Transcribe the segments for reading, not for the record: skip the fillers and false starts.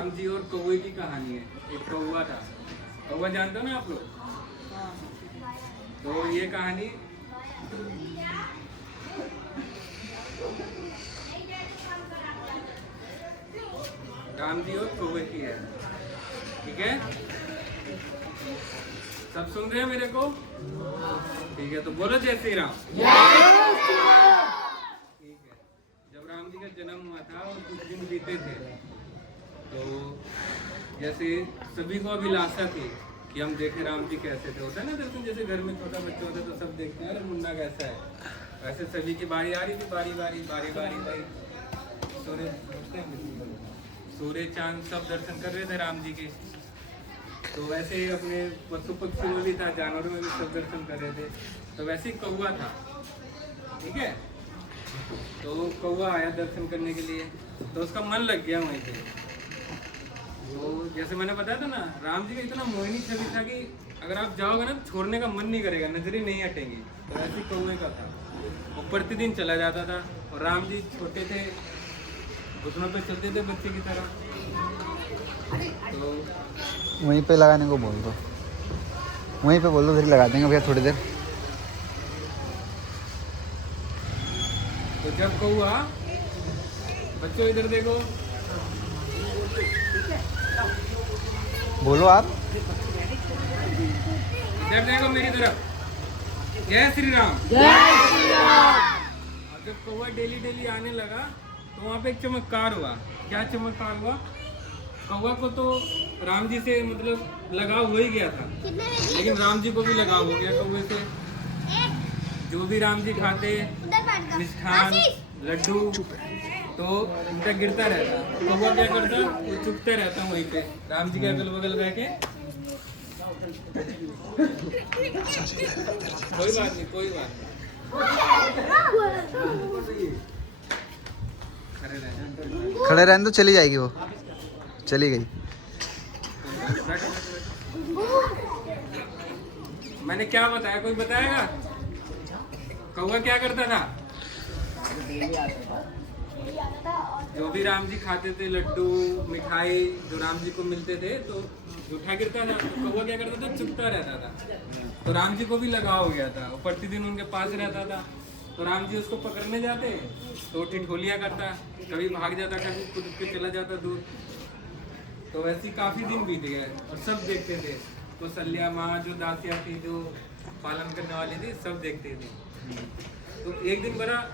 राम जी और कौवे की कहानी है। एक कौवा था, कौवा जानते हो ना आप लोग? तो ये कहानी राम जी और कौवे की है। ठीक है, सब सुन रहे हैं मेरे को? ठीक है, तो बोलो जय श्री राम। ठीक है, जब राम जी का जन्म हुआ था और कुछ दिन बीते थे, तो जैसे सभी को अभिलाषा थी कि हम देखें राम जी कैसे थे। होता है ना दर्शन, जैसे घर में छोटा बच्चा होता है तो सब देखते हैं अरे मुन्ना कैसा है। वैसे सभी की बारी आ रही थी, बारी बारी बारी बारी बारी सूर्य चांद सब दर्शन कर रहे थे राम जी के। तो वैसे ही अपने पशु पक्षी में भी था, जानवरों में भी सब दर्शन कर रहे थे। तो वैसे ही कौवा था। ठीक है, तो कौवा आया दर्शन करने के लिए, तो उसका मन लग गया वहीं पे। तो जैसे मैंने बताया था ना, राम जी का इतना मोहिनी छवि था कि अगर आप जाओगे ना छोड़ने का मन नहीं करेगा, नजरें नहीं हटेंगी। तो ऐसे कौवे का था, वो प्रतिदिन चला जाता था। और राम जी छोटे थे, घुटनों पे चलते थे बच्चे की तरह। तो वहीं पे लगाने को बोल दो, वहीं पे बोल दो, फिर लगा देंगे भैया थोड़ी देर। तो जब कौवा, बच्चों इधर देखो, बोलो आप। इधर देखो मेरी तरफ, जय श्री राम। और जब कौवा डेली डेली आने लगा तो वहाँ पे एक चमत्कार हुआ। क्या चमत्कार हुआ? कौवा को तो राम जी से मतलब लगाव हो ही गया था, लेकिन राम जी को भी लगाव हो गया कौवे से। जो भी राम जी खाते, मिष्ठान, लड्डू, तो उनका गिरता रहता। कौवा क्या करता? वो चुपते रहता वहीं पे राम जी के अगल बगल रह के। कोई बात नहीं, कोई बात नहीं, खड़े रहने तो चली जाएगी, वो चली गई। मैंने क्या बताया, कोई बताएगा? कौवा क्या करता था? जो भी राम जी खाते थे, लड्डू, मिठाई जो राम जी को मिलते थे, तो जूठा गिरता था। तो कौवा क्या करता था? चुपता रहता था। तो राम जी को भी लगाव हो गया था, वो प्रतिदिन उनके पास रहता था। तो राम जी उसको पकड़ने जाते तो ठिठोलियाँ करता, कभी भाग जाता, कभी कूद के चला जाता दूर। तो वैसे काफ़ी दिन बीत गए और सब देखते थे। तो कौशल्या माँ जो दासियाँ थी, जो पालन करने वाली थी, सब देखते थे। तो एक दिन बड़ा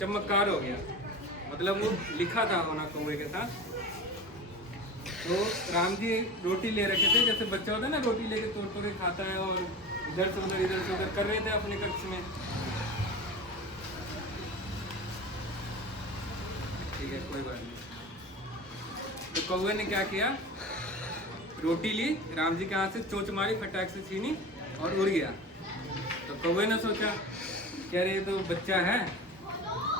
चमत्कार हो गया, मतलब वो लिखा था होना कौवे के साथ। तो राम जी रोटी ले रखे थे, जैसे बच्चा होता है ना रोटी लेके तोड़ तोड़ के खाता है, और इधर से उधर कर रहे थे अपने कक्ष में। ठीक है, कोई बात नहीं। तो कौवे ने क्या किया? रोटी ली, राम जी के हाथ से चोंच मारी, फटाक से छीनी और उड़ गया। तो कौवे ने सोचा कि अरे ये तो बच्चा है,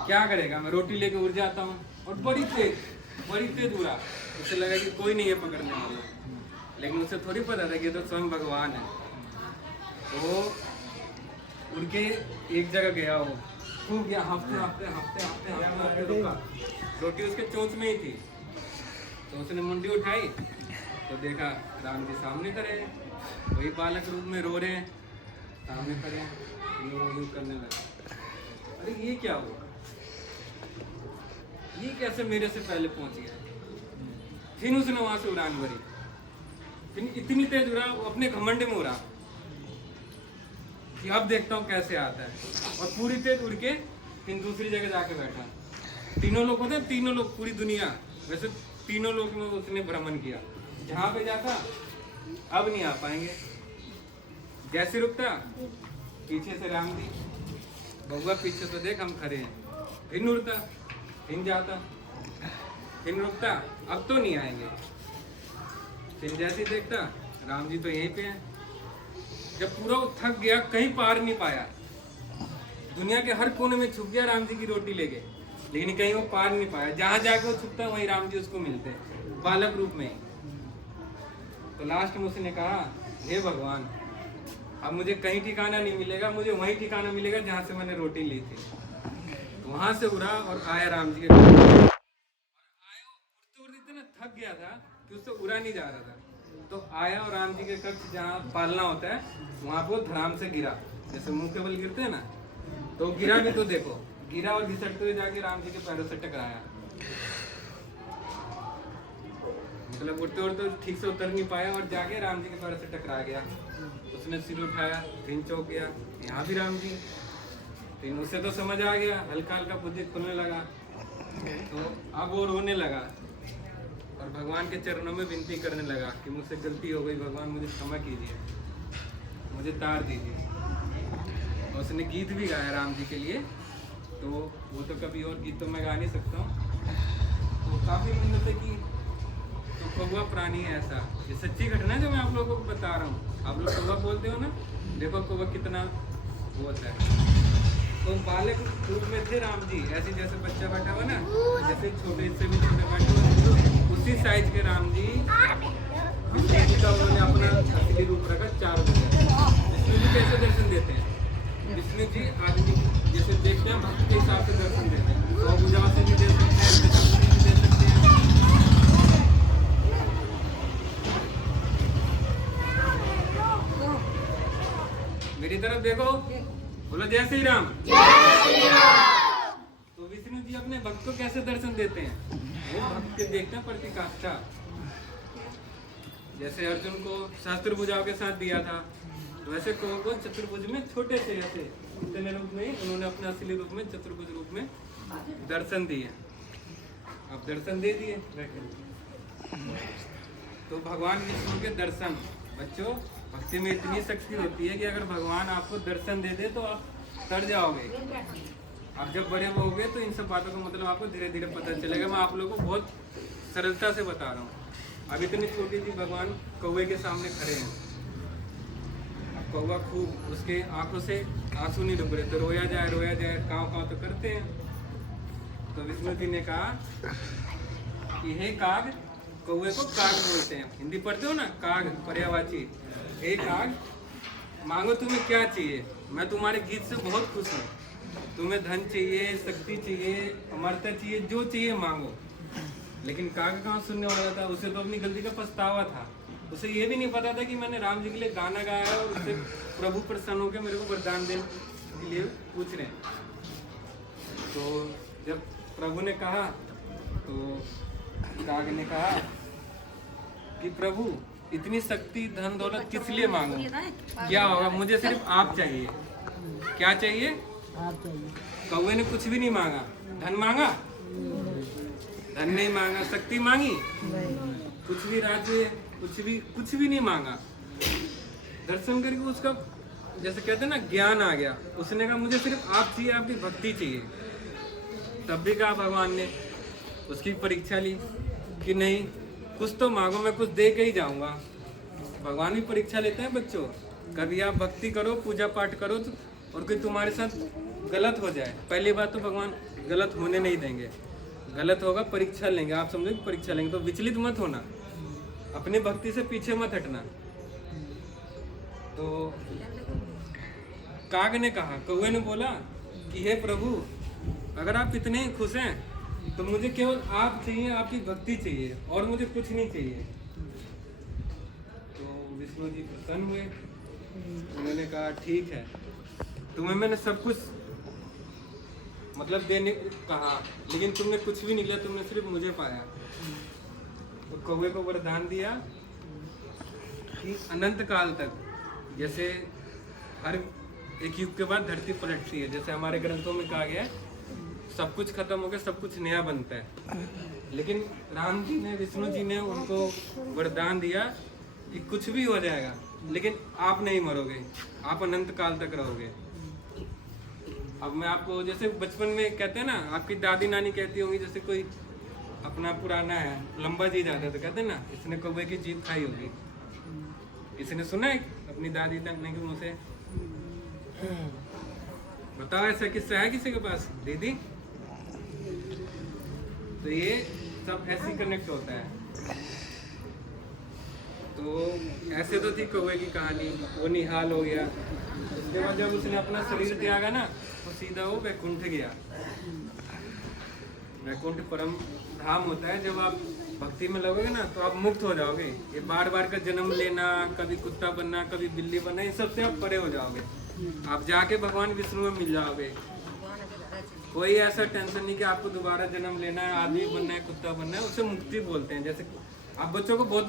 क्या करेगा, मैं रोटी लेके उड़ जाता हूँ। और बड़ी तेज उड़ा। उसे लगा कि कोई नहीं है पकड़ने वाला, लेकिन उसे थोड़ी पता था कि ये तो स्वयं भगवान है। तो उड़ के एक जगह गया, वो खूब गया, हफ्ते रुका। रोटी उसके चोंच में ही थी। तो उसने मुंडी उठाई तो देखा राम जी सामने खड़े हैं, वही बालक रूप में रो रहे हैं, सामने खड़े हैं, यूं करने लगा। अरे ये क्या हुआ, ये कैसे मेरे से पहले पहुंच गया? फिर उसने वहां से उड़ान भरी, फिर इतनी तेज उड़ा, वो अपने घमंड में उड़ा कि अब देखता हूँ कैसे आता है। और पूरी तेज उड़ के फिर दूसरी जगह जाके बैठा। तीनों लोग होते, तीनों लोग, पूरी दुनिया, वैसे तीनों लोग में उसने भ्रमण किया। जहाँ पे जाता अब नहीं आ पाएंगे, जैसे रुकता पीछे से राम जी, बउआ पीछे तो देख हम खड़े हैं, फिर उड़ता, फिर जाता, फिर रुकता, अब तो नहीं आएंगे, फिर जैसे देखता राम जी तो यहीं पे हैं। जब पूरा वो थक गया, कहीं पार नहीं पाया, दुनिया के हर कोने में छुप गया राम जी की रोटी लेके, लेकिन कहीं वो पार नहीं पाया। जहाँ जाके वो छुपता वहीं राम जी उसको मिलते बालक रूप में। तो लास्ट में उसने कहा, हे भगवान, अब मुझे कहीं ठिकाना नहीं मिलेगा, मुझे वहीं ठिकाना मिलेगा जहाँ से मैंने रोटी ली थी। तो वहाँ से उड़ा और आया राम जी के पास। आया, उड़ते उड़ते इतना थक गया था कि उससे उड़ा नहीं जा रहा था, तो आया और राम जी के कक्ष जहाँ पालना होता है वहाँ पे धड़ाम से गिरा, जैसे मुंह के बल गिरते हैं ना, तो गिरा भी तो देखो, गिरा और घिसटते हुए जाके राम जी के पैरों से टकराया। मतलब उड़ते उड़ते ठीक से उतर नहीं पाया और जाके राम जी के पैरों से टकरा गया। उसने सिर उठाया, फिर चौंक गया, यहाँ भी राम जी। फिर उसे तो समझ आ गया, हल्का हल्का बुद्धि खुलने लगा, तो अब वो रोने लगा और भगवान के चरणों में विनती करने लगा कि मुझसे गलती हो गई, भगवान मुझे क्षमा कीजिए, मुझे तार दीजिए। और उसने गीत भी गाया राम जी के लिए, तो वो तो कभी और गीत तो मैं गा नहीं सकता हूँ। तो काफ़ी मिन्नतें की। तो कौवा प्राणी है ऐसा, ये सच्ची घटना है जो मैं आप लोगों को बता रहा हूँ। आप लोग कौवा बोलते हो ना, देखो कौवा कितना वो होता है। तो बालक रूप में थे राम जी, ऐसे जैसे बच्चा बैठा हुआ ना, जैसे छोटे से भी छोटे बैठे हुए, उसी साइज के राम जी विष्णु जी का उन्होंने अपना असली रूप रखा 4 भुजा। विष्णु जी कैसे दर्शन देते हैं? विष्णु जी आदमी जैसे देखते हैं भक्त के हिसाब से दर्शन देते हैं, 100 भुजाओं से भी दे सकते हैं, 50 से भी दे सकते हैं। मेरी तरफ देखो, बोलो जय श्री राम। तो विष्णु जी अपने भक्त को कैसे दर्शन देते हैं? वो भक्त के देखते हैं प्रतिकाष्ठा। जैसे अर्जुन को सहस्त्र भुजाओं के साथ दिया था, वैसे को चतुर्भुज में छोटे से ऐसे इतने रूप में उन्होंने अपने असली रूप में चतुर्भुज रूप में दर्शन दिए। अब दर्शन दे दिए। तो भगवान विष्णु के दर्शन, बच्चों भक्ति में इतनी शक्ति होती है कि अगर भगवान आपको दर्शन दे दे तो आप तर जाओगे। आप जब बड़े होगे तो इन सब बातों का मतलब आपको धीरे धीरे पता चलेगा। मैं आप लोगों को बहुत सरलता से बता रहा हूँ। अब इतनी छोटी सी भगवान कौवे के सामने खड़े हैं, अब कौवा खूब उसके आंखों से आंसू नहीं रुक रहे, तो रोया जाए काँव काँव तो करते हैं। तो विष्णु जी ने कहा कि हे काग, कौवे को काग बोलते हैं, हिंदी पढ़ते हो ना, काग पर्यायवाची। हे काग, मांगो तुम्हें क्या चाहिए, मैं तुम्हारे गीत से बहुत खुश हूँ। तुम्हें धन चाहिए, शक्ति चाहिए, अमरता चाहिए, जो चाहिए मांगो। लेकिन काग कहाँ सुनने वाला था? उसे तो अपनी गलती का पछतावा था। उसे ये भी नहीं पता था कि मैंने राम जी के लिए गाना गाया है और उससे प्रभु प्रसन्न होकर मेरे को वरदान देने के लिए पूछ रहे हैं। तो जब प्रभु ने कहा तो काग ने कहा कि प्रभु इतनी शक्ति धन दौलत किस लिए मांगो, क्या होगा, मुझे सिर्फ आप चाहिए। क्या चाहिए? आप चाहिए। कौवे ने कुछ भी नहीं मांगा। धन मांगा? धन नहीं मांगा। शक्ति मांगी? कुछ भी राज्य, कुछ भी नहीं मांगा। दर्शन करके उसका जैसे कहते हैं ना ज्ञान आ गया। उसने कहा मुझे सिर्फ आप चाहिए, आपकी भक्ति चाहिए। तब भी कहा भगवान ने, उसकी परीक्षा ली कि नहीं कुछ तो मांगो, मैं कुछ दे के ही जाऊंगा। भगवान भी परीक्षा लेते हैं बच्चों। कभी आप भक्ति करो, पूजा पाठ करो तो, और कोई तुम्हारे साथ गलत हो जाए, पहली बात तो भगवान गलत होने नहीं देंगे। गलत होगा परीक्षा लेंगे, आप समझो परीक्षा लेंगे। तो विचलित मत होना, अपनी भक्ति से पीछे मत हटना। तो काग ने कहा, कौवे ने बोला कि हे प्रभु, अगर आप इतने ही खुश हैं तो मुझे केवल आप चाहिए, आपकी भक्ति चाहिए, और मुझे कुछ नहीं चाहिए। तो विष्णु जी प्रसन्न हुए। उन्होंने कहा ठीक है, तुम्हें मैंने सब कुछ मतलब देने कहा, लेकिन तुमने कुछ भी निकला, तुमने सिर्फ मुझे पाया। तो कौवे को वरदान दिया कि अनंत काल तक, जैसे हर एक युग के बाद धरती पलटती है, जैसे हमारे ग्रंथों में कहा गया है सब कुछ खत्म हो गया, सब कुछ नया बनता है। लेकिन राम जी ने, विष्णु जी ने उनको वरदान दिया कि कुछ भी हो जाएगा लेकिन आप नहीं मरोगे, आप अनंत काल तक रहोगे। अब मैं आपको जैसे बचपन में कहते हैं ना, आपकी दादी नानी कहती होंगी, जैसे कोई अपना पुराना है लंबा जी जाता है तो कहते हैं ना इसने कौवे की जीत खाई होगी। इसने सुना है अपनी दादी नानी के मुँह से? बताओ ऐसा किस्सा है किसी के पास दीदी? तो ये सब ऐसे कनेक्ट होता है। तो ऐसे तो थी कौवे की कहानी, वो निहाल हो गया। उसके बाद जब उसने अपना शरीर त्यागा ना तो सीधा वो वैकुंठ गया। वैकुंठ परम धाम होता है, जब आप भक्ति में लगोगे ना तो आप मुक्त हो जाओगे। ये बार बार का जन्म लेना, कभी कुत्ता बनना, कभी बिल्ली बनना, इन सबसे आप परे हो जाओगे। आप जाके भगवान विष्णु में मिल जाओगे। कोई ऐसा टेंशन नहीं कि आपको दोबारा जन्म लेना है, आदमी बनना है, कुत्ता बनना है। उसे मुक्ति बोलते हैं। जैसे आप बच्चों को बहुत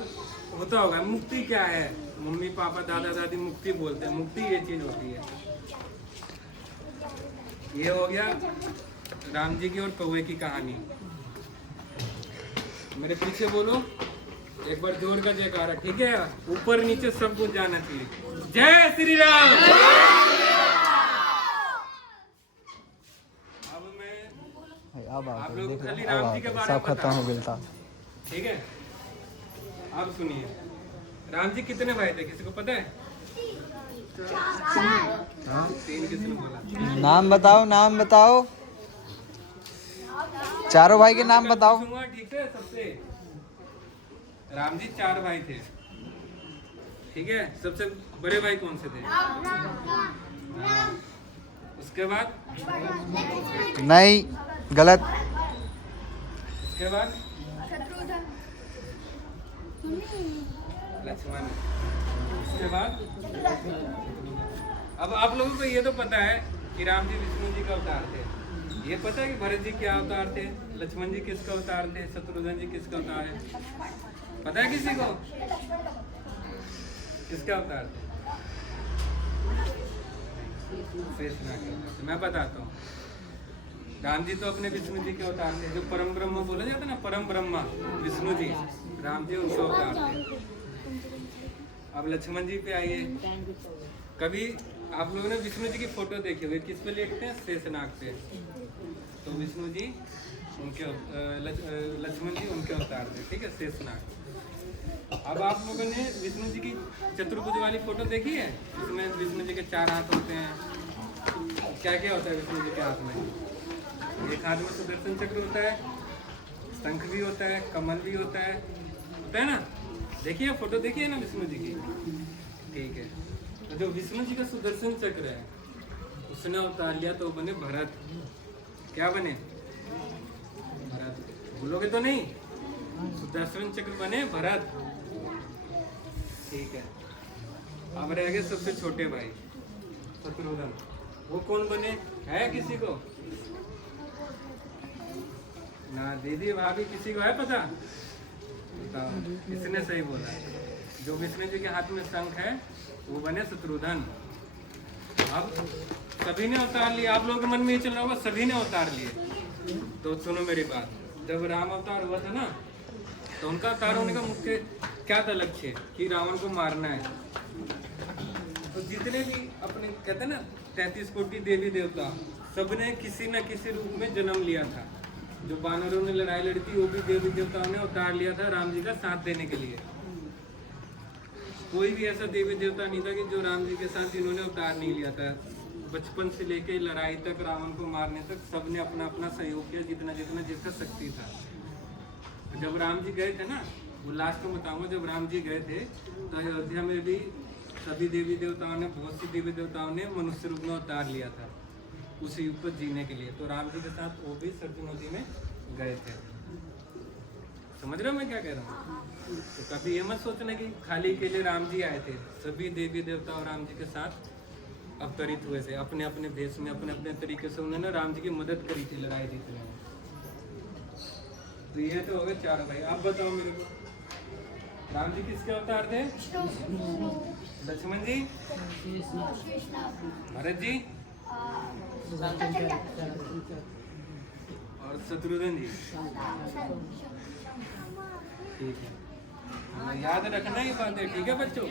होता होगा, मुक्ति क्या है, मम्मी पापा दादा दादी मुक्ति बोलते हैं। मुक्ति ये चीज होती है। ये हो गया राम जी की और कौवे की कहानी। मेरे पीछे बोलो एक बार जोर का जयकारा, ठीक है? ऊपर नीचे सब कुछ जाना चाहिए। जय श्री राम। अब मैं अब आप लोग देख खाली रहे राम जी के बारे सब में खत्म हो गया था। ठीक है, आप सुनिए। राम जी कितने भाई थे, किसी को पता है? 3 किसने बोला? नाम बताओ, नाम बताओ, चारों भाई के नाम बताओ। ठीक है, सबसे राम जी 4 भाई थे, ठीक है? सबसे बड़े भाई कौन से थे? हाँ। उसके बाद नहीं, गलत। उसके बाद लक्ष्मण। उसके बाद अब आप लोगों को ये तो पता है कि राम जी विष्णु जी का अवतार थे। ये पता है कि भरत जी क्या अवतार थे, लक्ष्मण जी किसका अवतार थे, शत्रुघ्न जी किसका अवतार है? पता है किसी को किसका अवतार थे? मैं बताता हूँ। राम जी तो अपने विष्णु जी के अवतार थे। जो परम ब्रह्म बोला जाता है ना, परम ब्रह्मा विष्णु जी, राम जी उनके अवतार थे। अब लक्ष्मण जी पे आइए। कभी आप लोगों ने विष्णु जी की फोटो देखी हुई, किस पे लेटते हैं? शेषनाग पे। तो विष्णु जी उनके लक्ष्मण जी उनके अवतार थे, ठीक है? शेषनाग। अब आप लोगों ने विष्णु जी की चतुर्भुज वाली फोटो देखी है? इसमें विष्णु जी के 4 हाथ होते हैं। क्या क्या होता है विष्णु जी के हाथ में? एक हाथ में सुदर्शन चक्र होता है, शंख भी होता है, कमल भी होता है ना? देखिए फोटो, देखिए ना विष्णु जी की, ठीक है? तो जो विष्णु जी का सुदर्शन चक्र है, उसने उतार लिया तो बने भरत। क्या बने? भरत। भूलोगे तो नहीं? सुदर्शन चक्र बने भरत, ठीक है? अब रह गए सबसे छोटे भाई शत्रुघ्न। वो कौन बने, है किसी को? ना दीदी भाभी किसी को है पता? बताओ, किसने सही बोला? जो विष्णु जी के हाथ में शंख है वो बने शत्रुघ्न। अब सभी ने अवतार लिया। आप लोगों के मन में ये चल रहा होगा सभी ने अवतार लिए। तो सुनो मेरी बात। जब राम अवतार हुआ था ना, तो उनका अवतार होने का मुख्य क्या था लक्ष्य? कि रावण को मारना है। तो जितने भी अपने कहते हैं ना 33 कोटि देवी देवता, सबने किसी न किसी रूप में जन्म लिया था। जो बानरों ने लड़ाई लड़ी थी वो भी देवी देवताओं ने अवतार लिया था राम जी का साथ देने के लिए। कोई भी ऐसा देवी देवता नहीं था कि जो राम जी के साथ इन्होंने अवतार नहीं लिया था। बचपन से लेके लड़ाई तक, रावण को मारने तक सबने अपना अपना सहयोग किया, जितना जितना जिसका शक्ति था। जब राम जी गए थे ना, वो लास्ट में बताऊंगा, जब राम जी गए थे तो अयोध्या में भी सभी देवी देवताओं ने, बहुत सी देवी देवताओं ने मनुष्य रूप में अवतार लिया था उस युग को जीने के लिए। तो राम जी के साथ वो भी सरजू नदी में गए थे। समझ रहे हो मैं क्या कह रहा हूँ? तो कभी ये मत सोचना कि खाली के लिए राम जी आए थे। सभी देवी देवता और राम जी के साथ अवतरित हुए थे, अपने अपने देश में, अपने अपने तरीके से उन्होंने राम जी की मदद करी थी लड़ाई जीतने में। तो ये तो हो गए 4 भाई। आप बताओ मेरे को, राम जी किसके अवतार थे? लक्ष्मण जी, भरत जी और शत्रुघ्न जी, ठीक है? याद रखना ही बात है, ठीक है बच्चों?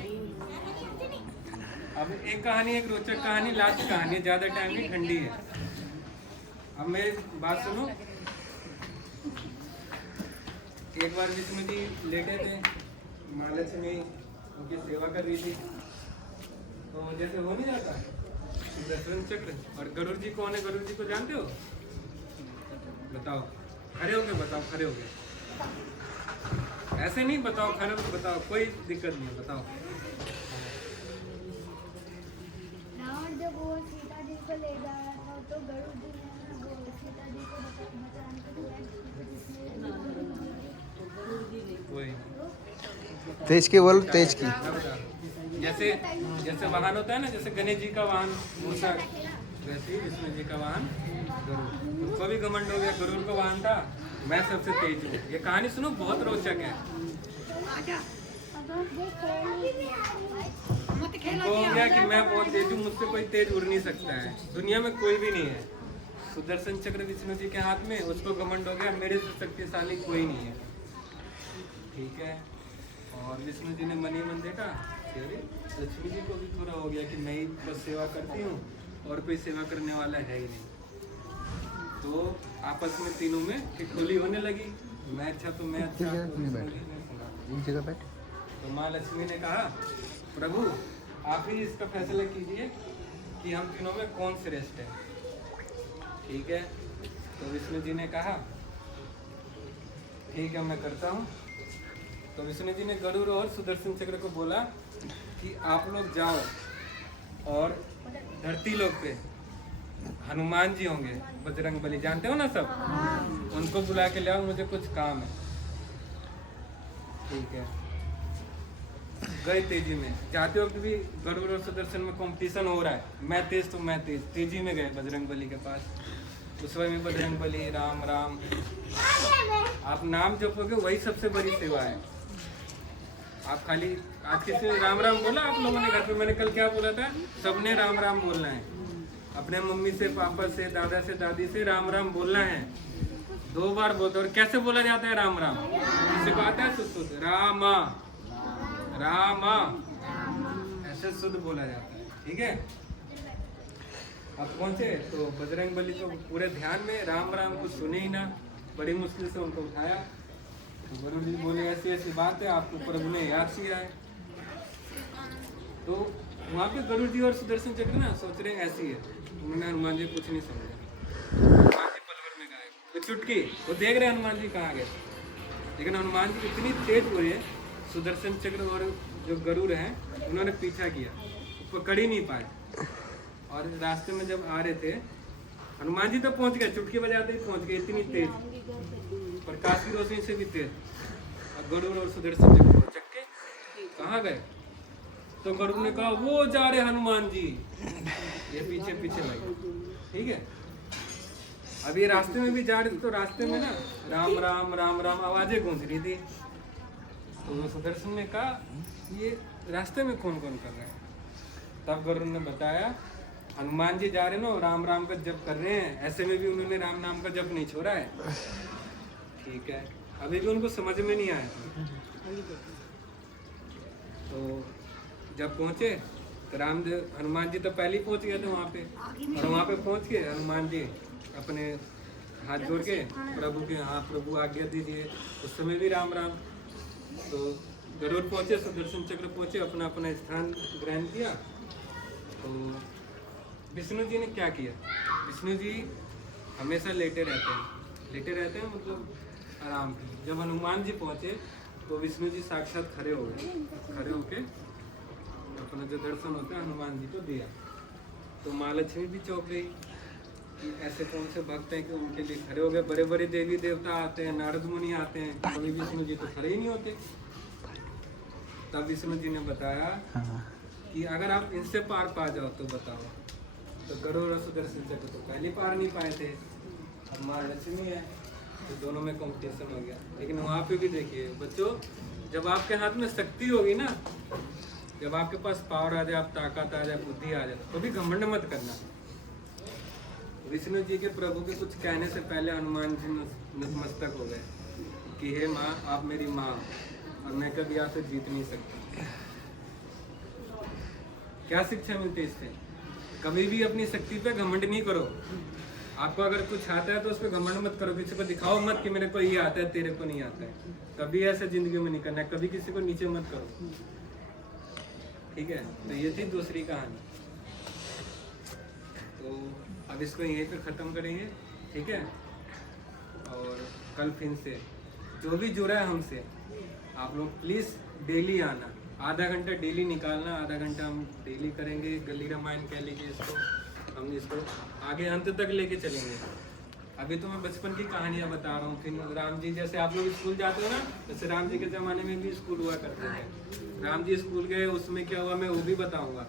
अब एक कहानी, एक रोचक कहानी, लास्ट कहानी, ज्यादा टाइम नहीं, ठंडी है। अब मेरी बात सुनो। एक बार विष्णु जी लेटे थे, माँ लक्ष्मी उनकी सेवा कर रही थी। तो जैसे हो नहीं जाता सुदर्शन चक्र, और गरुड़ जी कौन है? गरुड़ जी को जानते हो? बताओ, खड़े होके बताओ, खड़े होके, ऐसे नहीं बताओ, खड़े होके बताओ, कोई दिक्कत नहीं है, बताओ। रावण जब वो सीता जी को ले जा रहा था तो गरुड़ जी ने वो सीता जी को बचाने के लिए तेज की बोल, तेज की। मैं बता रहा हूँ। जैसे वाहन होता है ना, जैसे गणेश जी का वाहन मूषक, वैसे ही विष्णु जी का वाहन गरुड़। उनको भी घमंड हो गया, गरुड़ का वाहन था, मैं सबसे तेज हूँ। ये कहानी सुनो, बहुत रोचक है। उनको हो गया कि मैं बहुत तेज हूँ, मुझसे कोई तेज उड़ नहीं सकता है, दुनिया में कोई भी नहीं है। सुदर्शन चक्र विष्णु जी के हाथ में, उसको घमंड हो गया मेरे से शक्तिशाली कोई नहीं है। ठीक है। और विष्णु जी ने मनी मन देखा, अरे लक्ष्मी जी को भी थोड़ा हो गया कि मैं ही बस सेवा करती हूँ और कोई सेवा करने वाला है ही नहीं। तो आपस में तीनों में ठिठोली होने लगी, मैं अच्छा तो मैं अच्छा। एक जगह बैठ। तो माँ लक्ष्मी ने कहा, प्रभु आप ही इसका फैसला कीजिए कि हम तीनों में कौन श्रेष्ठ है। ठीक है। तो विष्णु जी ने कहा, ठीक है मैं करता हूँ। तो विष्णु जी ने गरुड़ और सुदर्शन चक्र को बोला कि आप लोग जाओ और धरती लोक पे हनुमान जी होंगे, बजरंग बली जानते हो ना सब, उनको बुला के ले आओ, मुझे कुछ काम है। ठीक है। गए तेजी में, जाते वक्त भी गरुड़ और सुदर्शन में कंपटीशन हो रहा है, मैं तेज तो मैं तेज, तेजी में गए बजरंग बली के पास। उस समय में बजरंग बली राम राम, आप नाम जपोगे वही सबसे बड़ी सेवा है। आप खाली आज किसी ने राम राम बोला आप लोगों ने घर पे, मैंने कल क्या बोला था, सबने राम राम बोलना है। अपने मम्मी से, पापा से, दादा से, दादी से राम राम बोलना है, 2 बार बोलते। और कैसे बोला जाता है राम राम, किसी को आता है शुद्ध रामा रामा, ऐसे शुद्ध बोला जाता है। ठीक है। अब पहुंचे तो बजरंग बली को पूरे ध्यान में राम राम को सुने ही ना, बड़ी मुश्किल से उनको उठाया। तो गरुड़ जी बोले ऐसी ऐसी बात है, आपको प्रभु ने याद किया है। तो वहाँ पे गरुड़ जी और सुदर्शन चक्र ना सोच रहे हैं ऐसी है, उन्होंने हनुमान जी कुछ नहीं समझा। हनुमान जी पलवर में गए, तो चुटकी वो देख रहे हनुमान जी कहाँ गए, लेकिन हनुमान जी इतनी तेज हुई है, सुदर्शन चक्र और जो गरुड़ हैं उन्होंने पीछा किया, पकड़ ही नहीं पाए। और रास्ते में जब आ रहे थे, हनुमान जी तो पहुंच गए, चुटकी बजाते ही पहुंच गए, इतनी तेज, प्रकाश की रोशनी से भी तेज। अब गरुड़ और सुदर्शन चक्र को चक्के कहाँ गए, तो गरुड़ ने कहा वो जा रहे हनुमान जी, ये पीछे पीछे लगे। ठीक है। अब ये रास्ते में भी जा रहे थे, तो रास्ते में ना राम राम राम राम आवाजें गूंज रही थी। तो सुदर्शन ने कहा ये रास्ते में कौन कौन कर रहा है। तब गरुड़ ने बताया हनुमान जी जा रहे ना राम राम का जप कर रहे हैं, ऐसे में भी उन्होंने राम नाम का जप नहीं छोड़ा है। ठीक है। अभी भी उनको समझ में नहीं आया। तो जब पहुंचे तो हनुमान जी तो पहले ही पहुंच गए थे वहाँ पे, और वहाँ पे पहुंच के हनुमान जी अपने हाथ जोड़ के प्रभु के, हाँ प्रभु आज्ञा दीजिए। उस समय भी राम राम। तो गरुड़ पहुंचे, सुदर्शन चक्र पहुंचे, अपना अपना स्थान ग्रहण किया। तो विष्णु जी ने क्या किया, विष्णु जी हमेशा लेटे रहते हैं मतलब आराम से। जब हनुमान जी पहुंचे तो विष्णु जी साक्षात खड़े हो गए, खड़े होके अपना जो दर्शन होता है हनुमान जी को दिया। तो माँ लक्ष्मी भी चौंक गई कि ऐसे कौन से भक्त हैं कि उनके लिए खड़े हो गए। बड़े बड़े देवी देवता आते हैं, नारद मुनि आते हैं, कभी विष्णु जी तो खड़े ही नहीं होते। तब विष्णु जी ने बताया कि अगर आप इनसे पार पा जाओ तो बताओ। तो गरुड़ और सुदर्शन चक्र तो पहले पार नहीं पाए थे, अब माँ लक्ष्मी है, तो दोनों में कंपटीशन हो गया। लेकिन वहाँ पे भी देखिए बच्चों, जब आपके हाथ में शक्ति होगी ना, जब आपके पास पावर आ जाए, आप ताकत आ जाए, बुद्धि आ जाए, तो भी घमंड मत करना। विष्णु जी के प्रभु के कुछ कहने से पहले हनुमान जी नतमस्तक हो गए कि हे माँ आप मेरी माँ हो और मैं कभी आपसे जीत नहीं सकता। क्या शिक्षा मिलती है इससे, कभी भी अपनी शक्ति पे घमंड नहीं करो। आपको अगर कुछ आता है तो उस पर घमंड मत करो, किसी को दिखाओ मत कि मेरे को ये आता है तेरे को नहीं आता है। कभी ऐसा जिंदगी में नहीं करना है, कभी किसी को नीचे मत करो। ठीक है। तो ये थी दूसरी कहानी। तो अब इसको यहीं पे ख़त्म करेंगे। ठीक है। और कल फिर से जो भी जुड़ा है हमसे, आप लोग प्लीज़ डेली आना, आधा घंटा डेली निकालना, आधा घंटा हम डेली करेंगे। गली रामायण कह लीजिए इसको, हम इसको आगे अंत तक लेके चलेंगे। अभी तो मैं बचपन की कहानियां बता रहा हूँ। फिर राम जी, जैसे आप लोग स्कूल जाते हो ना, जैसे राम जी के जमाने में भी स्कूल हुआ करते थे। राम जी स्कूल गए, उसमें क्या हुआ मैं वो भी बताऊंगा।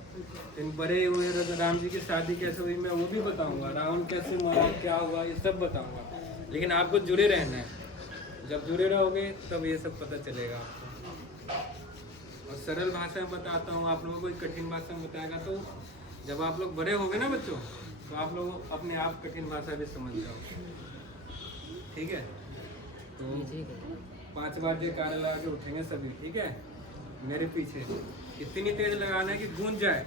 फिर बड़े हुए राम जी की शादी कैसे हुई मैं वो भी बताऊंगा। रावण कैसे मरा, क्या हुआ, ये सब बताऊंगा। लेकिन आपको जुड़े रहना है। जब जुड़े रहोगे तब ये सब पता चलेगा आपको। और सरल भाषा में बताता हूँ, आप लोगों को कठिन भाषा में बताएगा तो जब आप लोग बड़े होगे ना बच्चों, तो आप लोग अपने आप कठिन भाषा भी समझ जाओगे। ठीक है, तो 5 बार जयकारा लगा के उठेंगे सभी। ठीक है, मेरे पीछे इतनी तेज लगाना है कि गूंज जाए,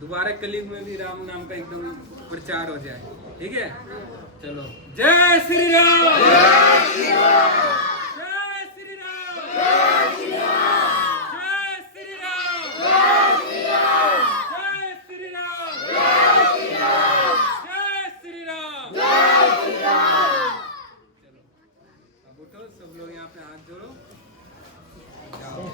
दोबारा कलयुग में भी राम नाम का एकदम प्रचार हो जाए। ठीक है, चलो, जय श्री राम, जय श्री राम, जय श्री राम, जय श्री राम, जय श्री राम, जय श्री राम, जय श्री राम, जय श्री राम, जय श्री राम, जय श्री राम। चलो, अब उठो सब लोग, यहाँ पे हाथ जोड़ो, जाओ।